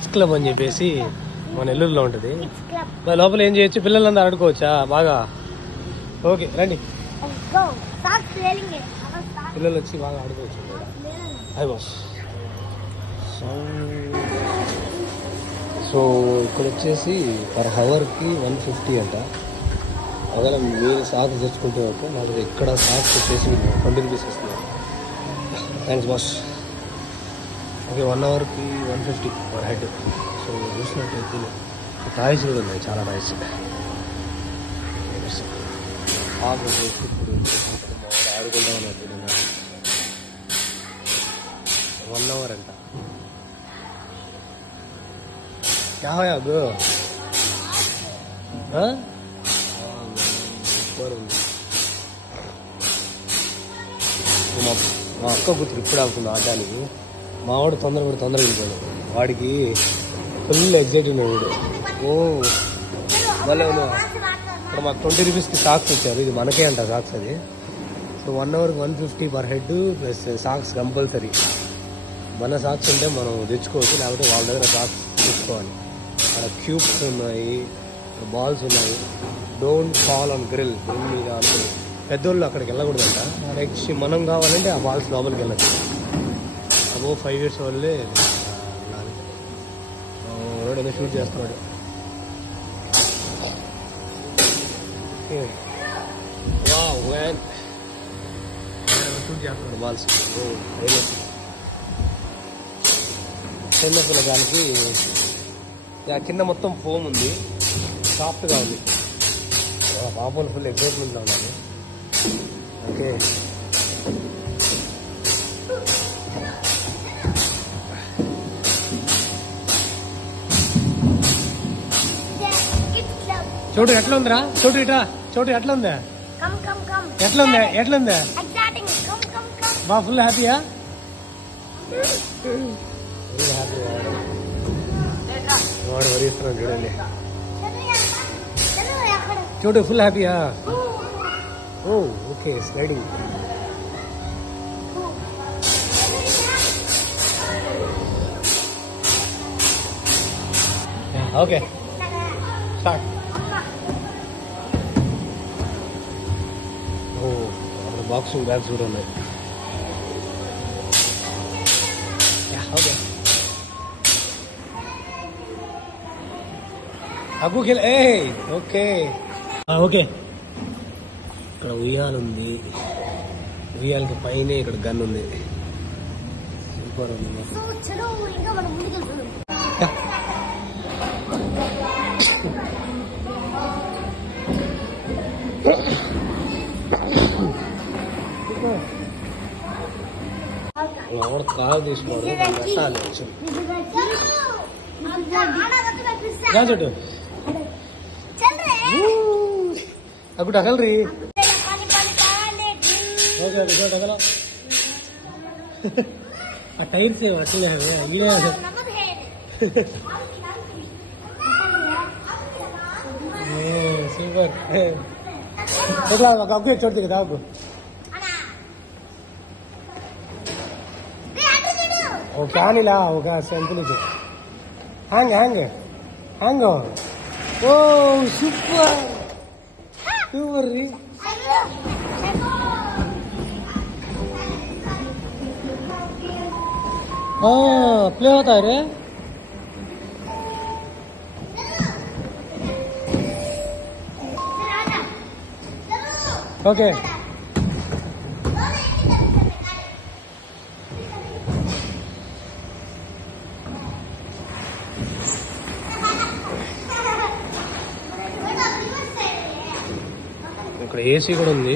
Kids club అని చెప్పేసి మన నెల్లూరులో ఉంటుంది. లోపల ఏం చేయొచ్చు, పిల్లలందరూ ఆడుకోవచ్చా బాగా. ఓకే రండి, పిల్లలు వచ్చి బాగా ఆడుకోవచ్చు. సో ఇక్కడ వచ్చేసి పర్ హవర్కి 150 అంట. ఒకవేళ మీరు సాక్స్ తెచ్చుకుంటే ఓకే, నాకు ఇక్కడ సాక్స్ వచ్చేసి 20 రూపీస్ వస్తుంది. Thanks boss. Okay 1 అవర్కి 150 per head. So చూసినట్టయితే టాయ్స్ కూడా ఉన్నాయి, చాలా టాయ్స్. ఇప్పుడు ఆడుకుంటా ఉన్నట్టు 1 అవర్ అంట. क्या है अब సూపర్ ఉంది. మా అక్క కూతురు ఇప్పుడు ఆడుతుంది ఆడడానికి. మావాడు తొందరగా వెళ్ళిపోయాడు, వాడికి ఫుల్ ఎగ్జైట్ ఉన్నాడు వీడు. ఓ భలే ఉన్నా. ఇప్పుడు మాకు 20 రూపీస్కి సాక్స్ వచ్చారు, ఇది మనకే అంట సాక్స్ అది. So 1 అవర్కి 150 per head plus socks compulsory. మన సాక్స్ ఉంటే మనం తెచ్చుకోవచ్చు, లేకపోతే వాళ్ళ దగ్గర సాక్స్ తెచ్చుకోవాలి. అక్కడ క్యూబ్స్ ఉన్నాయి, బాల్స్ ఉన్నాయి. డోంట్ ఫాల్ ఆన్ గ్రిల్ మీద అనుకుని పెద్దోళ్ళు అక్కడికి వెళ్ళకూడదంట. నెక్స్ట్ మనం కావాలంటే ఆ బాల్స్ లోపలికి వెళ్ళచ్చు. అబో 5 years వాళ్ళే రోడ్ షూట్ చేస్తున్నాడు. షూట్ చేస్తున్నాడు బాల్స్. చిన్న పిల్లగానికి కింద మొత్తం ఫోమ్ ఉంది, సాఫ్ట్గా ఉంది. పాపలు ఫుల్ ఎక్సైట్మెంట్లో ఉన్నాను. ఓకే చోటు ఎట్లా ఉందిరా? చోటు ఇట్రా, చోటు ఎట్లా ఉందా? ఎట్లుందా? బా ఫుల్ హ్యాపీయా? Full happy. వాడు వరిస్తున్నాడు చూడండి. చోటు ఫుల్ హ్యాపీయా? ఓ ఓకే స్లైడింగ్. Okay start. ఓ బాక్సింగ్ బ్యాగ్స్ కూడా ఉన్నాయి. ఓకే అబ్బు కిల్. ఏ ఓకే ఓకే. ఇక్కడ ఉయ్యాలు ఉంది, ఉయ్యాలకి పైన ఇక్కడ గన్ ఉంది. సూపర్ ఉంది. ఎవరు కారు తీసుకోవడం చోటు అక్కడ అగలరీ. ఆ టైర్స్ అట్లే సూపర్. ఎట్లా ఒక అగ్గు చోటు కదా అగ్గు. ఓ కానీలా ఒక సింపుల్ హ్యాంగ్ హ్యాంగ్ హ్యాంగ్. ఓ సూపర్ సూపర్ రీ. प्ले होता है रे. ओके ఇక్కడ ఏసీ కూడా ఉంది,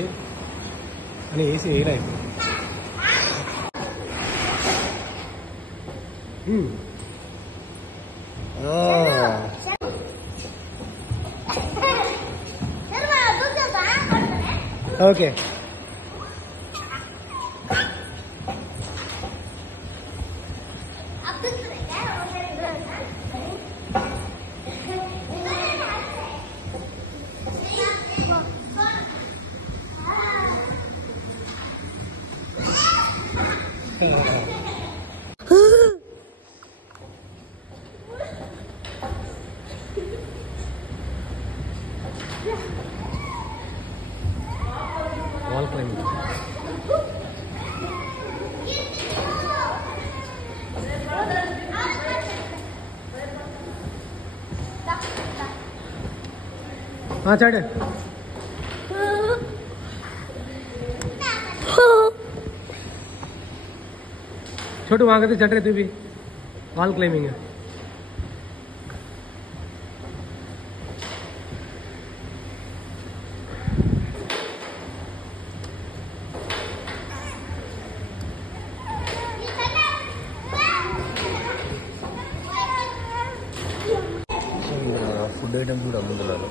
కానీ ఏసీ వేయలేదు. ఓకే हाँ चढ़ छोटू वहाँ कहते चढ़ रहे तू भी वॉल क्लाइंबिंग है ఫుడ్ ఐటమ్స్ కూడా అమ్ముతున్నారు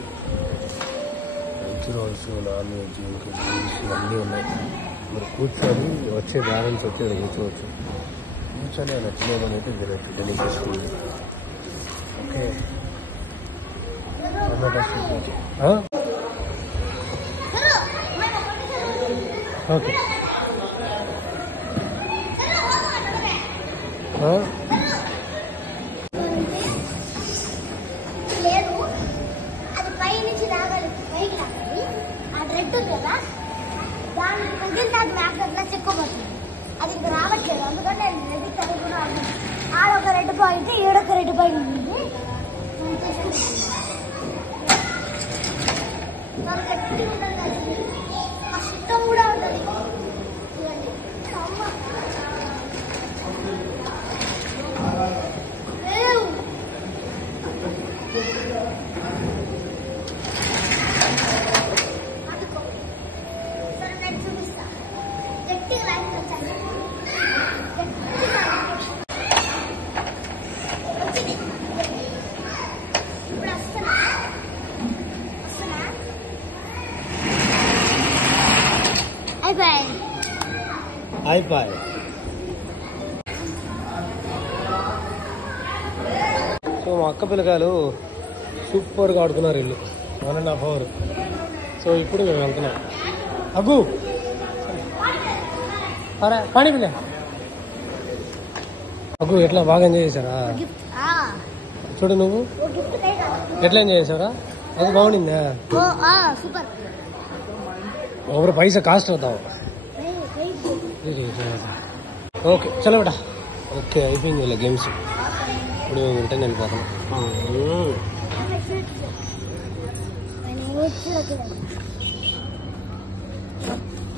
వెజ్ రోల్స్ నాన్ వెజ్ ఇంకా జ్యూస్ అన్నీ ఉన్నాయి మీరు కూర్చొని వచ్చే బ్యాలెన్స్ వచ్చి కూర్చోవచ్చు కూర్చొని నచ్చినదని అయితే మీరు రిటర్నింగ్ చేసుకోండి ఓకే ఓకే అది రావట్లేదు అందుకంటే ఆడొక రెడ్ పాయింట్ ఏడొక రెడ్ పాయింట్ ఉంది గట్టి ఉంటుంది కష్టం కూడా ఉంటుంది అయిపోయి సో మా అక్క పిల్లకాయలు సూపర్గా ఆడుకున్నారు ఇల్లు 1.5 hours సో ఇప్పుడు మేము వెళ్తున్నాం అగ్గు అరే పానీ పిల్ల అగ్గు ఎట్లా బాగా ఎంజాయ్ చేశారా చూడు నువ్వు ఎట్లా ఎంజాయ్ చేశారా అది బాగుండిందా ఒకరు పైసా కాస్ట్ అవుతావు ఓకే చలో బేటా ఓకే అయిపోయింది ఇలా గేమ్స్ ఇప్పుడు మేము రిటర్న్ వెళ్ళిపోతాం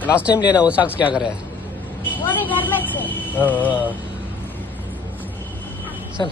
लास्ट टाइम लेना वो साक्स क्या करे वो भी घर में से चल